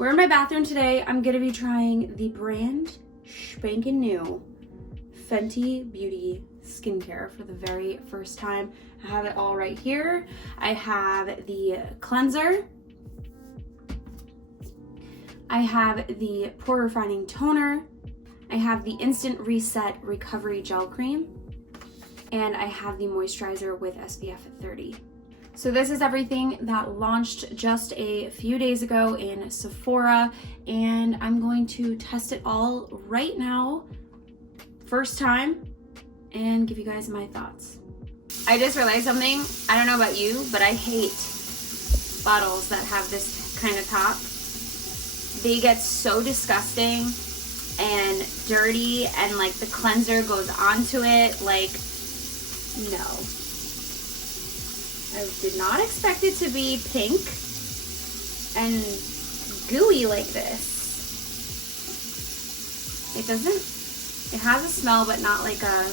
We're in my bathroom today. I'm gonna be trying the brand spanking new Fenty Beauty skincare for the very first time. I have it all right here. I have the cleanser. I have the Pore-Refining toner. I have the Instant Reset Recovery Gel Cream. And I have the moisturizer with SPF 30. So this is everything that launched just a few days ago in Sephora, and I'm going to test it all right now, first time, and give you guys my thoughts. I just realized something. I don't know about you, but I hate bottles that have this kind of top. They get so disgusting and dirty, and like the cleanser goes onto it. Like, no. I did not expect it to be pink and gooey like this. It doesn't, it has a smell, but not like a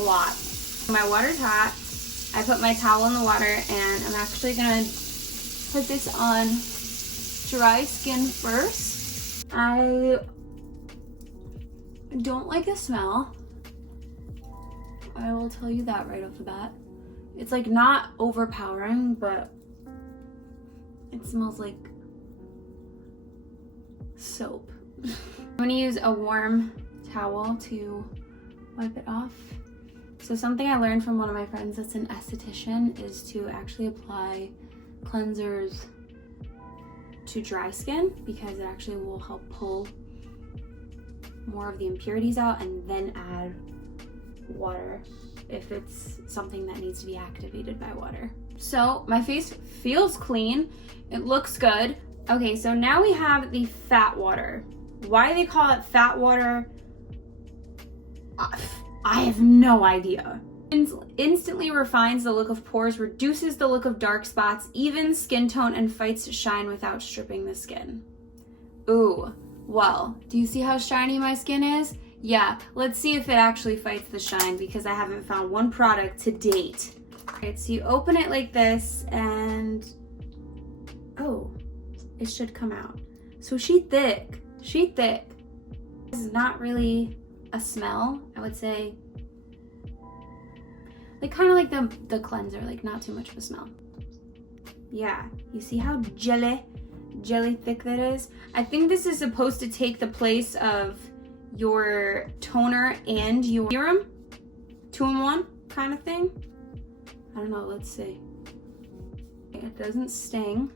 lot. My water's hot. I put my towel in the water, and I'm actually gonna put this on dry skin first. I don't like the smell. I will tell you that right off the bat. It's like not overpowering, but it smells like soap. I'm gonna use a warm towel to wipe it off. So something I learned from one of my friends that's an esthetician is to actually apply cleansers to dry skin, because it actually will help pull more of the impurities out, and then add water if it's something that needs to be activated by water. So my face feels clean. It looks good. Okay, so now we have the fat water. Why they call it fat water, I have no idea. Instantly refines the look of pores, reduces the look of dark spots, evens skin tone, and fights shine without stripping the skin. Ooh, well, do you see how shiny my skin is? Yeah, let's see if it actually fights the shine, because I haven't found one product to date. Alright, so you open it like this, and oh, it should come out. So she thick. This is not really a smell, I would say. Like kind of like the cleanser, like not too much of a smell. Yeah, you see how jelly thick that is? I think this is supposed to take the place of your toner and your serum, 2-in-1 kind of thing. I don't know, let's see. It doesn't sting.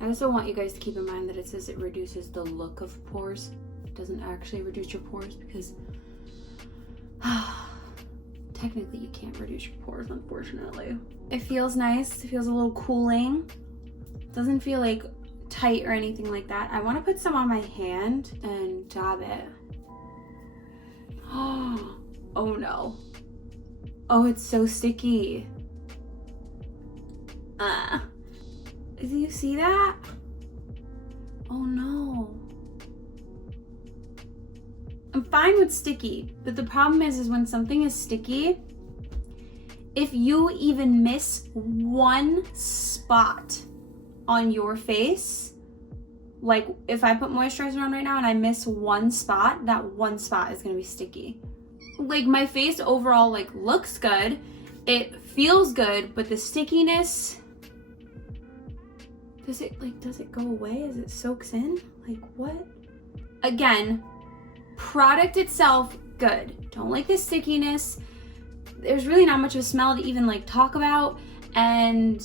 I also want you guys to keep in mind that it says it reduces the look of pores. It doesn't actually reduce your pores, because technically you can't reduce your pores, unfortunately. It feels nice. It feels a little cooling. It doesn't feel like tight or anything like that. I want to put some on my hand and dab it. Oh no. Oh, it's so sticky. Do you see that? Oh no. I'm fine with sticky, but the problem is when something is sticky, if you even miss one spot on your face, like if I put moisturizer on right now and I miss one spot, that one spot is gonna be sticky. Like my face overall like looks good, it feels good, but the stickiness, does it go away as it soaks in? Like what? Again, product itself, good. Don't like the stickiness. There's really not much of a smell to even like talk about, and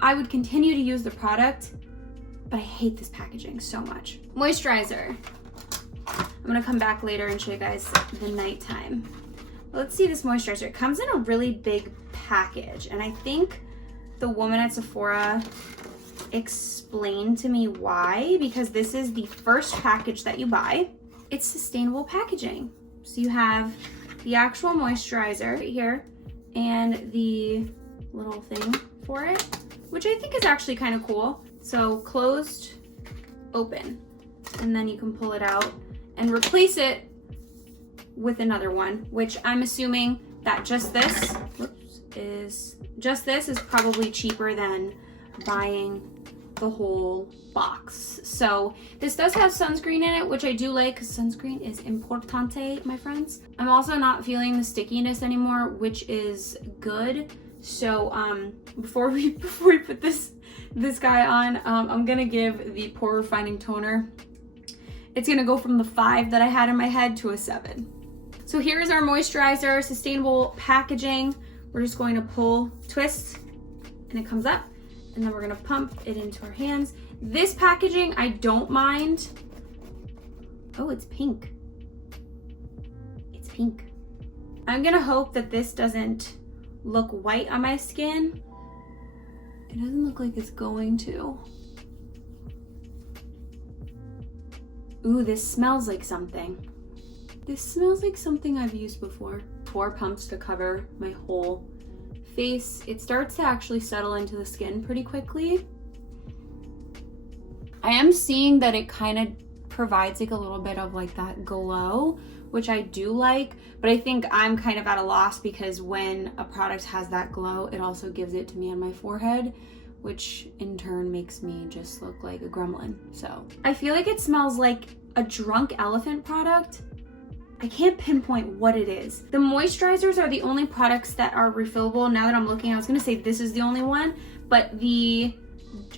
I would continue to use the product, but I hate this packaging so much. Moisturizer. I'm gonna come back later and show you guys the nighttime. Let's see this moisturizer. It comes in a really big package, and I think the woman at Sephora explained to me why, because this is the first package that you buy. It's sustainable packaging. So you have the actual moisturizer right here and the little thing for it, which I think is actually kind of cool. So closed, open, and then you can pull it out and replace it with another one, which I'm assuming that just this, whoops, is, just this is probably cheaper than buying the whole box. So this does have sunscreen in it, which I do like because sunscreen is importante, my friends. I'm also not feeling the stickiness anymore, which is good. So before we put this guy on, I'm gonna give the Pore-Refining toner. It's gonna go from the 5 that I had in my head to a 7. So here's our moisturizer, sustainable packaging. We're just going to pull, twist, and it comes up. And then we're gonna pump it into our hands. This packaging, I don't mind. Oh, it's pink. It's pink. I'm gonna hope that this doesn't look white on my skin. It doesn't look like it's going to. Ooh, this smells like something. This smells like something I've used before. 4 pumps to cover my whole face. It starts to actually settle into the skin pretty quickly. I am seeing that it kind of provides like a little bit of like that glow, which I do like, but I think I'm kind of at a loss because when a product has that glow, it also gives it to me on my forehead, which in turn makes me just look like a gremlin. So I feel like it smells like a drunk elephant product. I can't pinpoint what it is. The moisturizers are the only products that are refillable. Now that I'm looking, I was gonna say this is the only one, but the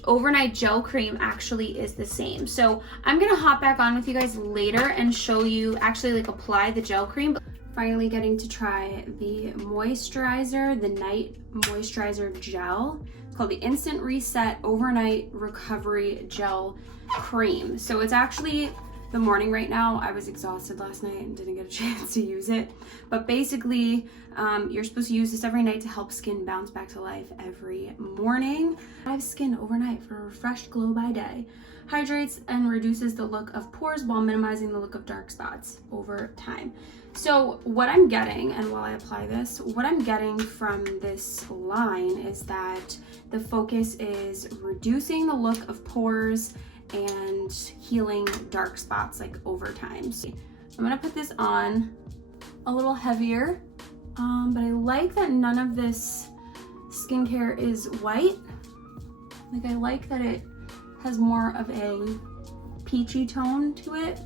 overnight gel cream actually is the same. So I'm gonna hop back on with you guys later and show you actually like apply the gel cream. Finally getting to try the moisturizer, the night moisturizer gel. It's called the Instant Reset Overnight Recovery Gel Cream. So it's actually the morning right now. I was exhausted last night and didn't get a chance to use it. But basically, you're supposed to use this every night to help skin bounce back to life every morning. I have skin overnight for a refreshed glow by day. Hydrates and reduces the look of pores while minimizing the look of dark spots over time. So what I'm getting, and while I apply this, what I'm getting from this line is that the focus is reducing the look of pores and healing dark spots like over time. So I'm gonna put this on a little heavier, but I like that none of this skincare is white. Like I like that it has more of a peachy tone to it.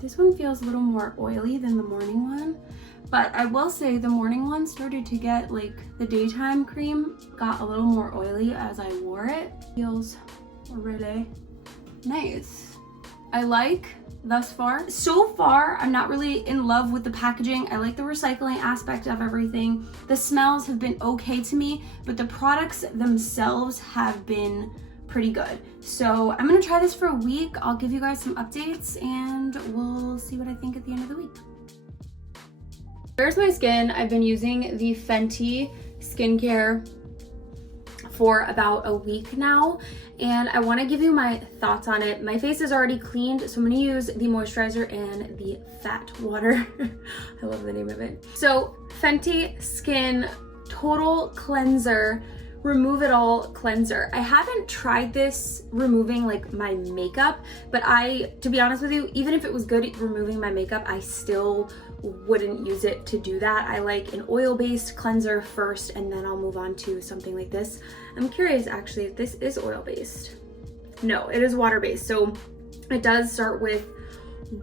This one feels a little more oily than the morning one, but I will say the morning one started to get like the daytime cream got a little more oily as I wore it. Feels really nice. I like thus far. So far, I'm not really in love with the packaging. I like the recycling aspect of everything. The smells have been okay to me, but the products themselves have been pretty good. So I'm gonna try this for a week. I'll give you guys some updates and we'll see what I think at the end of the week. Here's my skin. I've been using the Fenty skincare for about a week now, and I want to give you my thoughts on it. My face is already cleaned, so I'm going to use the moisturizer and the fat water. I love the name of it. So Fenty Skin Total Cleanser, Remove It All Cleanser. I haven't tried this removing like my makeup, but to be honest with you, even if it was good at removing my makeup, I still wouldn't use it to do that. I like an oil-based cleanser first, and then I'll move on to something like this. I'm curious actually if this is oil-based. No, it is water-based. So it does start with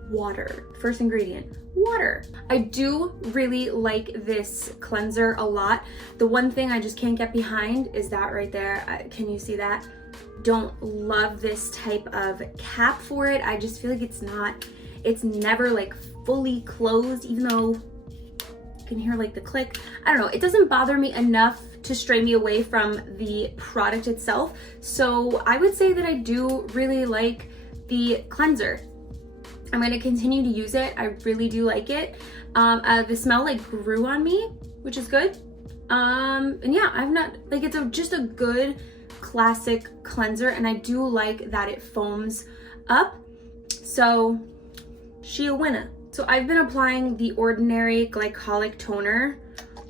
water. First ingredient, water. I do really like this cleanser a lot. The one thing I just can't get behind is that right there. Can you see that? Don't love this type of cap for it. I just feel like it's never like fully closed, even though you can hear like the click. I don't know, it doesn't bother me enough to stray me away from the product itself. So I would say that I do really like the cleanser. I'm gonna continue to use it. I really do like it. The smell like grew on me, which is good. And yeah, I've not, like it's just a good classic cleanser, and I do like that it foams up. So she a winner. So I've been applying the Ordinary Glycolic Toner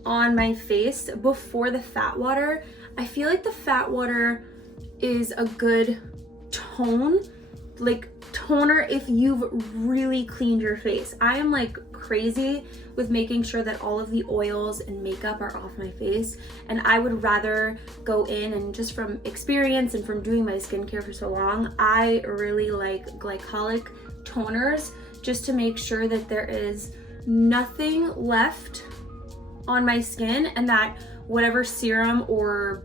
on my face before the fat water. I feel like the fat water is a good tone, like toner if you've really cleaned your face. I am like crazy with making sure that all of the oils and makeup are off my face, and I would rather go in and, just from experience and from doing my skincare for so long, I really like glycolic toners just to make sure that there is nothing left on my skin, and that whatever serum or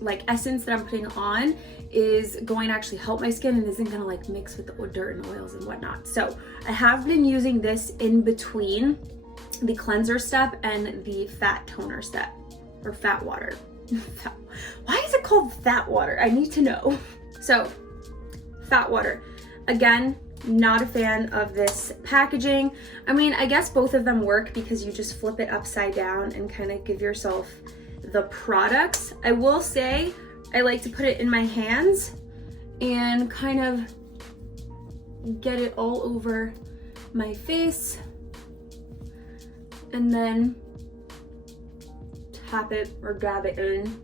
like essence that I'm putting on is going to actually help my skin and isn't gonna like mix with the dirt and oils and whatnot. So I have been using this in between the cleanser step and the fat toner step, or fat water. Why is it called fat water? I need to know. So fat water, again, not a fan of this packaging. I mean, I guess both of them work because you just flip it upside down and kind of give yourself the products. I will say I like to put it in my hands and kind of get it all over my face and then tap it or dab it in.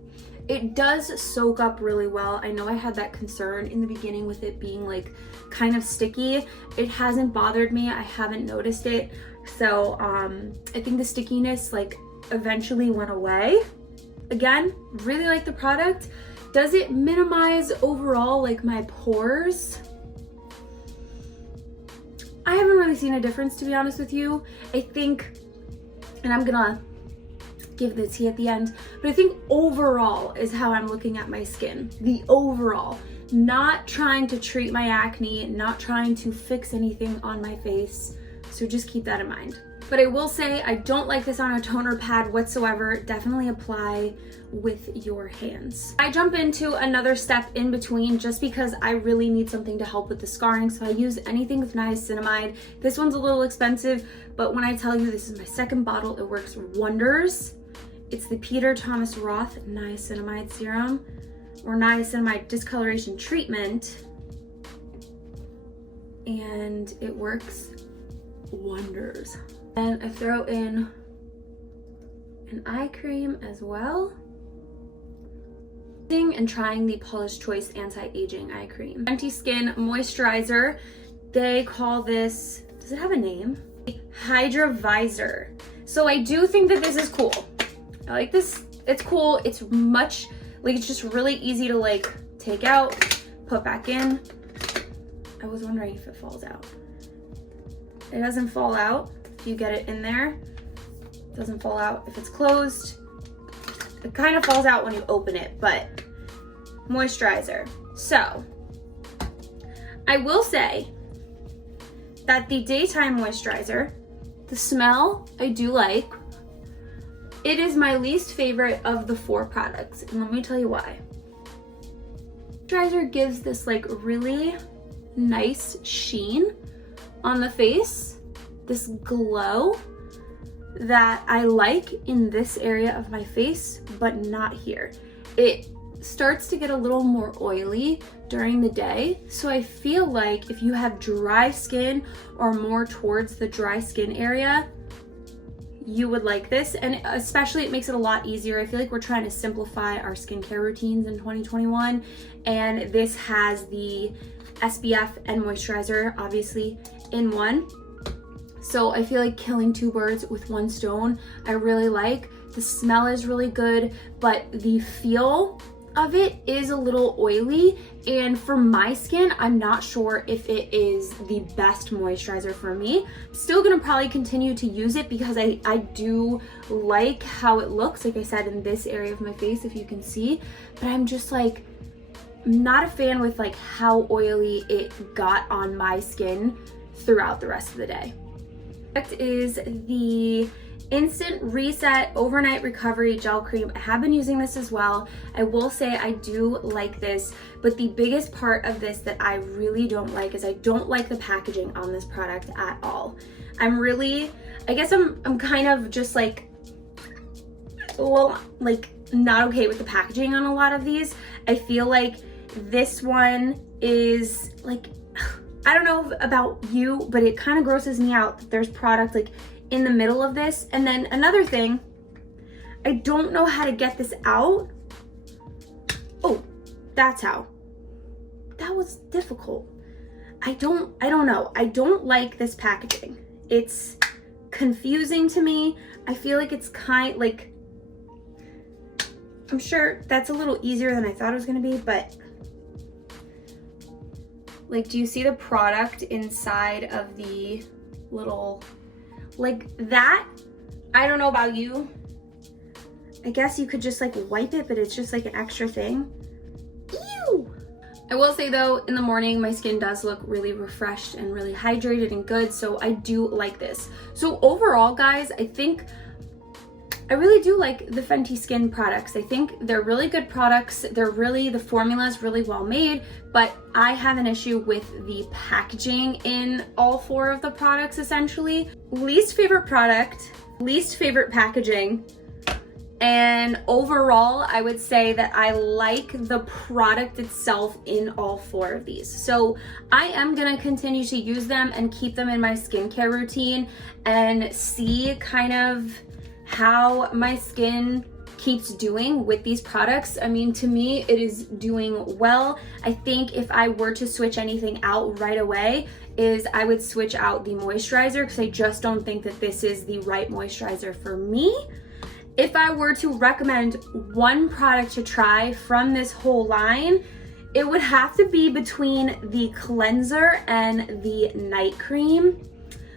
It does soak up really well. I know I had that concern in the beginning with it being like kind of sticky. It hasn't bothered me. I haven't noticed it. So I think the stickiness like eventually went away. Again, really like the product. Does it minimize overall like my pores? I haven't really seen a difference, to be honest with you. I think, and I'm gonna give the tea at the end, but I think overall is how I'm looking at my skin. The overall, not trying to treat my acne, not trying to fix anything on my face. So just keep that in mind. But I will say I don't like this on a toner pad whatsoever. Definitely apply with your hands. I jump into another step in between just because I really need something to help with the scarring. So I use anything with niacinamide. This one's a little expensive, but when I tell you this is my second bottle, it works wonders. It's the Peter Thomas Roth Niacinamide Serum, or Niacinamide Discoloration Treatment, and it works wonders. And I throw in an eye cream as well. And trying the Paula's Choice Anti-Aging Eye Cream. FENTY Skin Moisturizer. They call this, does it have a name? Hydra Vizor. So I do think that this is cool. I like this, it's cool. It's much, like it's just really easy to like take out, put back in. I was wondering if it falls out. It doesn't fall out if you get it in there. It doesn't fall out if it's closed. It kind of falls out when you open it, but moisturizer. So I will say that the daytime moisturizer, the smell I do like. It is my least favorite of the 4 products, and let me tell you why. Moisturizer gives this like really nice sheen on the face, this glow that I like in this area of my face, but not here. It starts to get a little more oily during the day, so I feel like if you have dry skin or more towards the dry skin area, you would like this. And especially it makes it a lot easier. I feel like we're trying to simplify our skincare routines in 2021, and this has the SPF and moisturizer obviously in one. So I feel like killing 2 birds with 1 stone. I really like. The smell is really good, but the feel of it is a little oily, and for my skin, I'm not sure if it is the best moisturizer for me. I'm still gonna probably continue to use it because I do like how it looks, like I said, in this area of my face, if you can see, but I'm just like, not a fan with like how oily it got on my skin throughout the rest of the day. Next is the Instant Reset Overnight Recovery Gel Cream. I have been using this as well. I will say I do like this, but the biggest part of this that I really don't like is I don't like the packaging on this product at all. I guess I'm kind of just like a little like not okay with the packaging on a lot of these. I feel like this one is like, I don't know about you, but it kind of grosses me out that there's product like in the middle of this. And then another thing, I don't know how to get this out. Oh, that's how. That was difficult. I don't know. I don't like this packaging. It's confusing to me. I feel like it's like, I'm sure that's a little easier than I thought it was gonna be, but like, do you see the product inside of the little, like that? I don't know about you. I guess you could just like wipe it, but it's just like an extra thing. Ew! I will say though, in the morning, my skin does look really refreshed and really hydrated and good, so I do like this. So overall, guys, I think I really do like the Fenty Skin products. I think they're really good products. The formula is really well made, but I have an issue with the packaging in all 4 of the products, essentially. Least favorite product, least favorite packaging, and overall, I would say that I like the product itself in all 4 of these. So I am gonna continue to use them and keep them in my skincare routine and see kind of how my skin keeps doing with these products. I mean, to me, it is doing well. I think if I were to switch anything out right away, I would switch out the moisturizer, because I just don't think that this is the right moisturizer for me. If I were to recommend one product to try from this whole line, it would have to be between the cleanser and the night cream.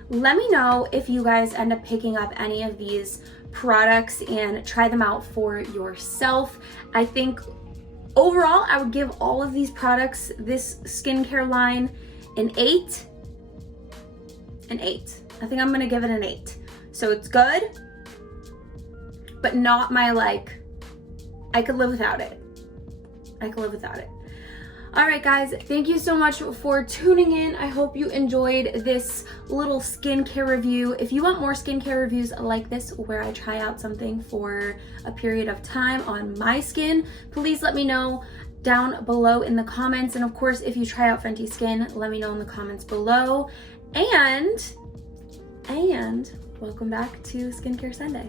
Let me know if you guys end up picking up any of these products and try them out for yourself. I think overall, I would give all of these products, this skincare line, an 8. An 8. I think I'm gonna give it an 8. So it's good, but not my like, I could live without it. I could live without it. All right, guys, thank you so much for tuning in. I hope you enjoyed this little skincare review. If you want more skincare reviews like this, where I try out something for a period of time on my skin, please let me know down below in the comments. And of course, if you try out Fenty Skin, let me know in the comments below. And welcome back to Skincare Sunday.